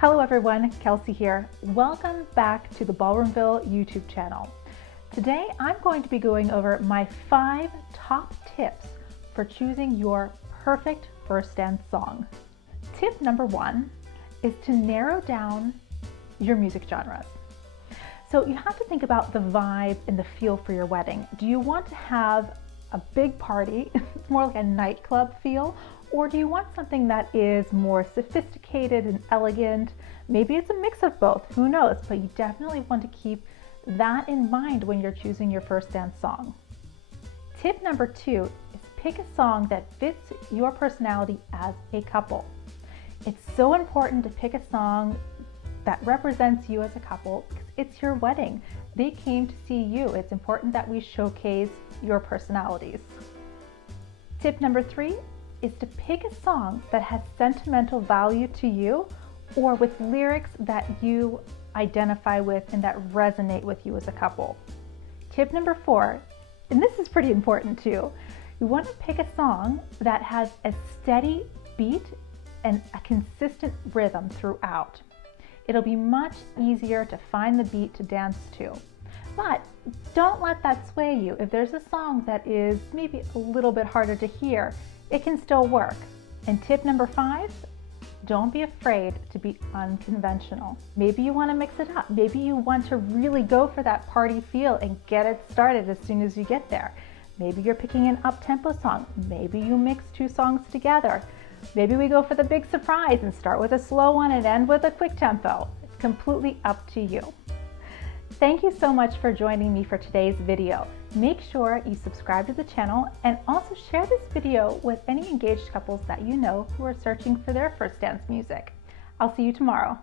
Hello everyone, Kelsey here. Welcome back to the BallroomVille YouTube channel. Today I'm going to be going over my 5 top tips for choosing your perfect first dance song. Tip number 1 is to narrow down your music genres. So you have to think about the vibe and the feel for your wedding. Do you want to have a big party, it's more like a nightclub feel, or do you want something that is more sophisticated and elegant? Maybe it's a mix of both, who knows, but you definitely want to keep that in mind when you're choosing your first dance song. Tip number 2 is pick a song that fits your personality as a couple. It's so important to pick a song that represents you as a couple because it's your wedding. They came to see you. It's important that we showcase your personalities. Tip number 3 is to pick a song that has sentimental value to you or with lyrics that you identify with and that resonate with you as a couple. Tip number 4, and this is pretty important too, you want to pick a song that has a steady beat and a consistent rhythm throughout. It'll be much easier to find the beat to dance to. But don't let that sway you. If there's a song that is maybe a little bit harder to hear, it can still work. And tip number 5, don't be afraid to be unconventional. Maybe you want to mix it up. Maybe you want to really go for that party feel and get it started as soon as you get there. Maybe you're picking an up-tempo song. Maybe you mix 2 songs together. Maybe we go for the big surprise and start with a slow one and end with a quick tempo. It's completely up to you. Thank you so much for joining me for today's video. Make sure you subscribe to the channel and also share this video with any engaged couples that you know who are searching for their first dance music. I'll see you tomorrow.